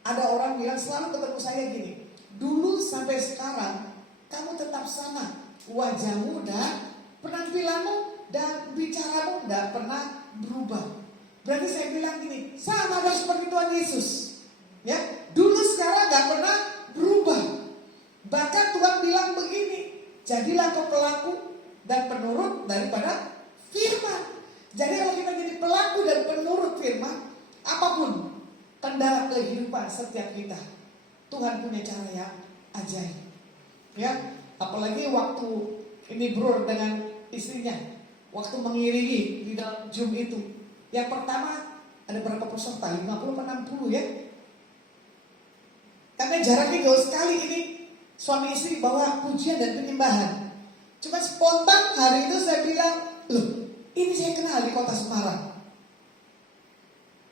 Ada orang bilang selalu ketemu saya gini, dulu sampai sekarang kamu tetap sama, wajahmu dan penampilanmu dan bicaramu tidak pernah berubah. Berarti saya bilang gini, sama dong seperti Tuhan Yesus. Ya, dulu sekarang gak pernah berubah. Bahkan Tuhan bilang begini, jadilah kau pelaku dan penurut daripada firman. Jadi kalau kita jadi pelaku dan penurut firman, apapun kendala kehidupan setiap kita, Tuhan punya cara yang ajaib. Ya, apalagi waktu ini Bro dengan istrinya waktu mengiringi di dalam Zoom itu. Yang pertama ada berapa peserta? 50 atau 60 ya? Karena jaraknya jauh sekali ini, suami istri bawa pujian dan penyembahan. Cuma spontan hari itu saya bilang, loh ini saya kenal di kota Semarang.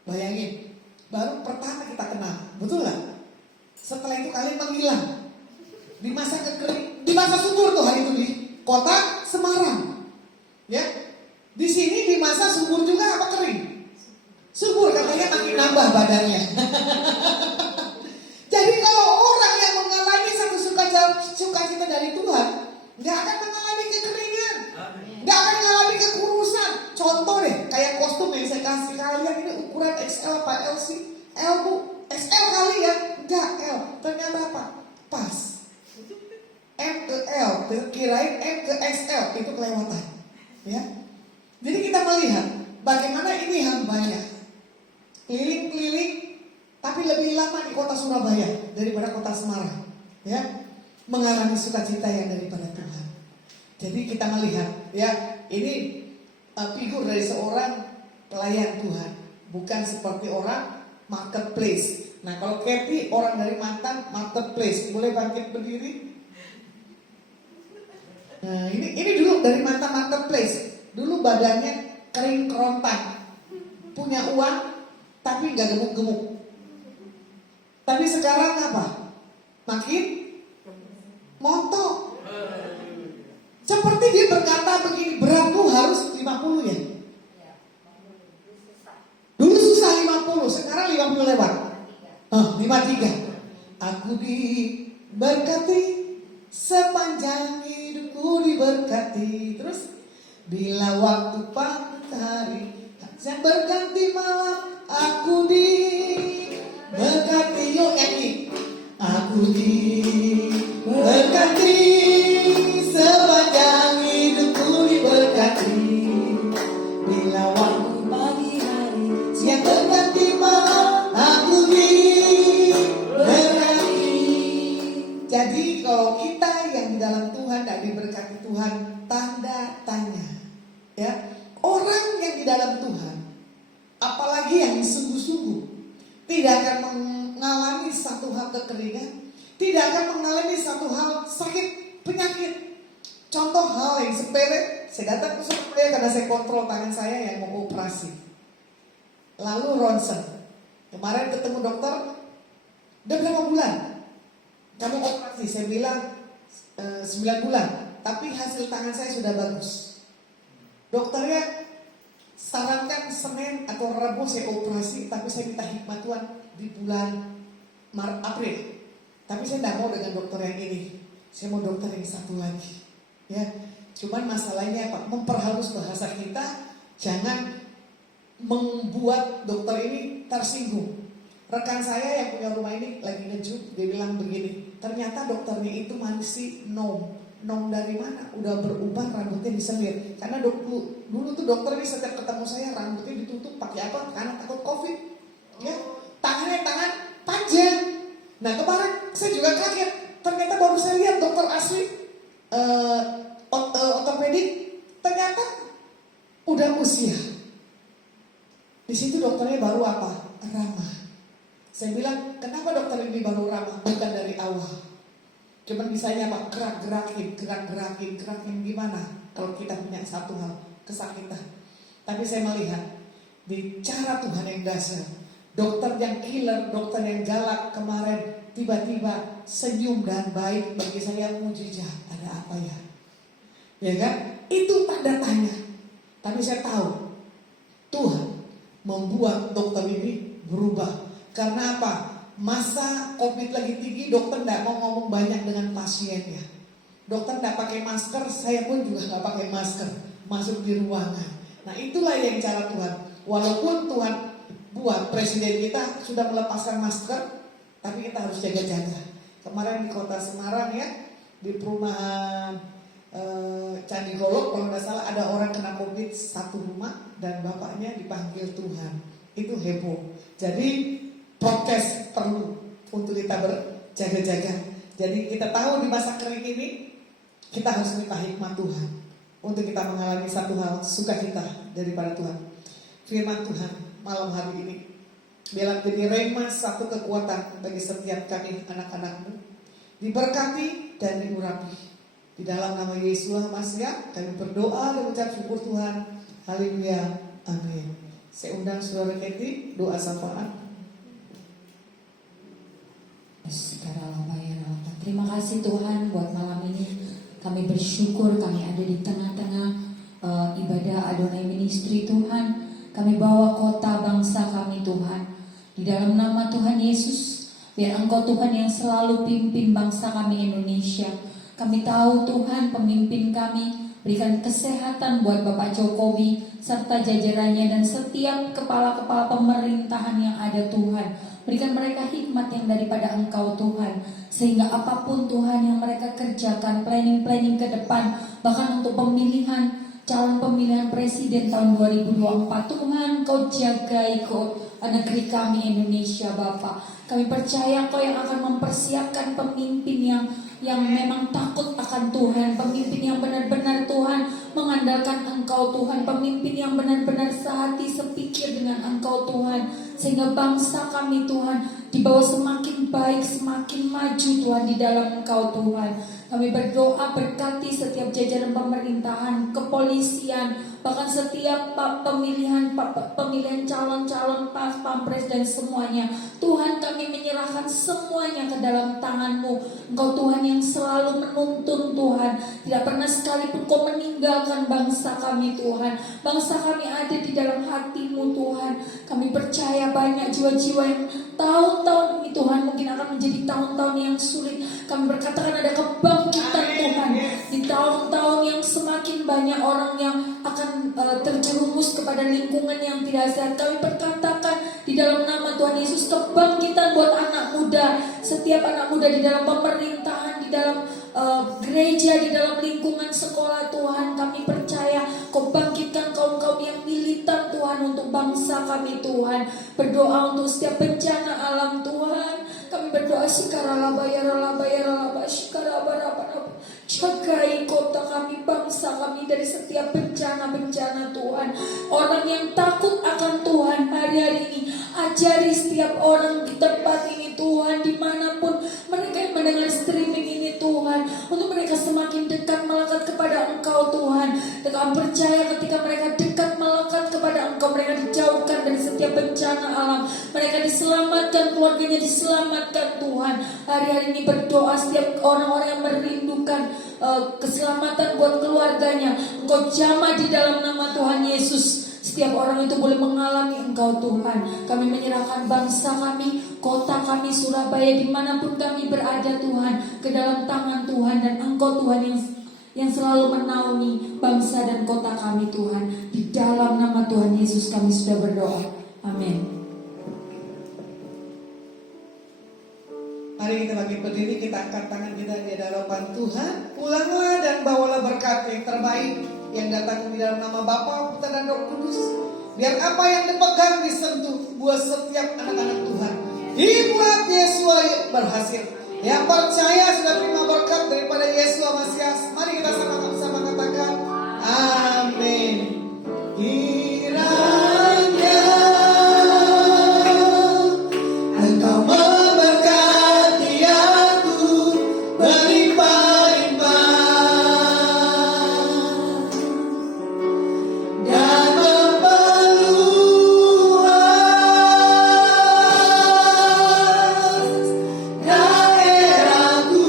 Bayangin, baru pertama kita kenal, betul nggak? Setelah itu kalian menghilang di masa kekering, di masa subur tuh hari itu di kota Semarang, ya. Di sini di masa subur juga apa kering? Subur, katanya makin nambah badannya. Jadi kalau orang yang mengalami satu sukacita dari Tuhan, nggak akan mengalami kekeringan, nggak akan mengalami kekurusan. Contoh deh, kayak kostum yang saya kasih kalian ini ukuran XL apa L sih? L bu, XL kali ya? Enggak L, ternyata apa? Pas. M ke L, kirain M ke XL, itu kelewatan. Ya, jadi kita melihat bagaimana ini hambanya keliling-keliling, tapi lebih lama di kota Surabaya daripada kota Semarang, ya, mengalami sukacita yang daripada Tuhan. Jadi kita melihat, ya, ini figur dari seorang pelayan Tuhan, bukan seperti orang marketplace. Nah, kalau Kathy orang dari mantan marketplace, boleh bangkit berdiri? Nah, ini dulu dari mantan marketplace. Dulu badannya kering kerontang, punya uang tapi nggak gemuk-gemuk. Tapi sekarang apa? Makin montok. Seperti dia berkata begini, beratku harus 50 ya. Dulu susah 50, sekarang 50 lewat. 53. Aku diberkati, sepanjang hidupku diberkati. Terus bila waktu pagi hari saya berganti malam, aku diberkati. Yuk nyanyi. Aku diberkati, sepanjang hidupku diberkati. Bila waktu pagi hari siang berganti malam, aku diberkati. Jadi kalau kita yang di dalam Tuhan tidak diberkati Tuhan, tanda tanya. Ya, orang yang di dalam Tuhan, apalagi yang sungguh-sungguh, tidak akan mengalami satu hal kekeringan, tidak akan mengalami satu hal sakit penyakit. Contoh hal yang sepele, saya datang ke Surabaya karena saya kontrol tangan saya yang mau operasi. Lalu ronsen, kemarin ketemu dokter, udah berapa bulan kamu operasi? Saya bilang 9 bulan, tapi hasil tangan saya sudah bagus. Dokternya sarankan Senin atau Rabu saya operasi, tapi saya minta hikmat Tuhan di bulan Maret April. Tapi saya tidak mau dengan dokter yang ini, saya mau dokter yang satu lagi. Ya, cuman masalahnya apa? Memperhalus bahasa kita, jangan membuat dokter ini tersinggung. Rekan saya yang punya rumah ini lagi ngejuk, dia bilang begini, ternyata dokternya itu masih nom dari mana? Udah berubah, rambutnya disemir. Karena dulu tuh dokter ini setiap ketemu saya rambutnya ditutup pakai apa? Karena takut COVID. Ya, tangan panjang. Nah kemarin saya juga kaget. Ternyata baru saya lihat dokter asli ortopedik, ternyata udah usia. Di situ dokternya baru apa? Ramah. Saya bilang, kenapa dokter ini baru ramah? Bukan dari awal. Cuman bisanya apa? Gerak-gerakin gimana? Kalau kita punya satu hal, kesakitan. Tapi saya melihat di cara Tuhan yang dasar. Dokter yang killer, dokter yang galak kemarin tiba-tiba senyum dan baik, bagi saya mujizat. Ada apa ya? Ya kan? Itu tanda tanya. Tapi saya tahu Tuhan membuat dokter ini berubah. Karena apa? Masa COVID lagi tinggi, dokter tidak mau ngomong banyak dengan pasiennya. Dokter tidak pakai masker, saya pun juga tidak pakai masker masuk di ruangan. Nah itulah yang cara Tuhan. Walaupun Tuhan buat presiden kita sudah melepaskan masker, tapi kita harus jaga-jaga. Kemarin di kota Semarang ya, di perumahan Candi Golok kalau tidak salah ada orang kena COVID satu rumah dan bapaknya dipanggil Tuhan. Itu heboh. Jadi prokes perlu untuk kita berjaga-jaga. Jadi kita tahu di masa kering ini kita harus minta hikmat Tuhan. untuk kita mengalami satu hal, sukacita daripada Tuhan. Firman Tuhan malam hari ini biarlah jadi rema, satu kekuatan bagi setiap kami anak-anakmu, diberkati dan diurapi. Di dalam nama Yesus Masiah kami berdoa dan ucap syukur Tuhan. Haleluya, amin. Saya undang saudara Keti doa syafaat. Terima kasih Tuhan buat malam ini. Kami bersyukur kami ada di tengah-tengah ibadah Adonai Ministry Tuhan. Kami bawa kota bangsa kami Tuhan. Di dalam nama Tuhan Yesus, biar Engkau Tuhan yang selalu pimpin bangsa kami Indonesia. Kami tahu Tuhan pemimpin kami, berikan kesehatan buat Bapak Jokowi serta jajarannya dan setiap kepala-kepala pemerintahan yang ada Tuhan. Berikan mereka hikmat yang daripada Engkau Tuhan, sehingga apapun Tuhan yang mereka kerjakan, planning-planning ke depan, bahkan untuk calon pemilihan presiden tahun 2024, Tuhan Kau jagai negeri kami Indonesia Bapa. Kami percaya Kau yang akan mempersiapkan pemimpin yang memang takut akan Tuhan, pemimpin yang benar-benar Tuhan mengandalkan Engkau Tuhan, pemimpin yang benar-benar sehati sepikir dengan Engkau Tuhan, sehingga bangsa kami Tuhan dibawa semakin baik, semakin maju Tuhan di dalam Engkau Tuhan. Kami berdoa berkati setiap jajaran pemerintahan, kepolisian, bahkan setiap pemilihan calon-calon pampres dan semuanya. Tuhan kami menyerahkan semuanya ke dalam tangan-Mu. Engkau Tuhan yang selalu menuntun Tuhan. Tidak pernah sekalipun Kau meninggalkan bangsa kami Tuhan. Bangsa kami ada di dalam hati-Mu Tuhan. Kami percaya banyak jiwa-jiwa yang tahun-tahun ini Tuhan mungkin akan menjadi tahun-tahun yang sulit. Kami berkatakan ada kebangkitan Tuhan di tahun-tahun yang semakin banyak orang yang akan terjerumus kepada lingkungan yang tidak sehat. Kami berkatakan di dalam nama Tuhan Yesus kebangkitan buat anak muda, setiap anak muda di dalam pemerintahan, di dalam gereja, di dalam lingkungan sekolah Tuhan. Kami percaya Kau bangkitkan kaum-kaum yang militan Tuhan untuk bangsa kami Tuhan. Berdoa untuk setiap bencana alam Tuhan. Kami berdoa jagai kota kami, bangsa kami dari setiap bencana-bencana Tuhan. Orang yang takut akan Tuhan hari-hari ini, ajari setiap orang di tempat ini Tuhan, dimanapun mereka yang mendengar streaming ini Tuhan, untuk mereka semakin dekat melekat kepada Engkau Tuhan. Dan kami percaya ketika mereka dekat melekat kepada Engkau, mereka dijauhkan dari setiap bencana alam, mereka diselamatkan, keluarganya diselamatkan Tuhan. Hari-hari ini berdoa setiap orang-orang yang merindukan keselamatan buat keluarganya, Engkau jamah di dalam nama Tuhan Yesus. Setiap orang itu boleh mengalami Engkau Tuhan. Kami menyerahkan bangsa kami, kota kami Surabaya, dimanapun kami berada Tuhan, ke dalam tangan Tuhan. Dan Engkau Tuhan yang selalu menaungi bangsa dan kota kami Tuhan. Di dalam nama Tuhan Yesus kami sudah berdoa. Amin. Mari kita bagi berdiri, kita angkat tangan kita di hadapan Tuhan. Pulanglah dan bawalah berkat yang terbaik yang datang di dalam nama Bapa, Putra dan Roh Kudus. Biar apa yang dipegang disentuh buat setiap anak-anak Tuhan. Dibuat Yesus berhasil. Yang percaya sudah terima berkat daripada Yesus Masias. Mari kita sama-sama katakan amin. Kiranya Engkau memberkati aku berlimpah-limpah dan memperluas daerahku.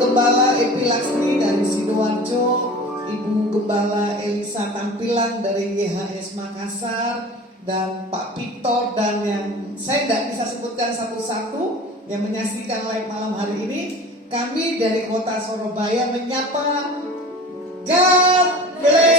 Gembala Epi Laksmi dari Sidoarjo, Ibu Gembala Elisa Tampilan dari YHS Makassar, dan Pak Victor, dan yang saya tidak bisa sebutkan satu-satu yang menyaksikan live malam hari ini. Kami dari kota Surabaya menyapa God bless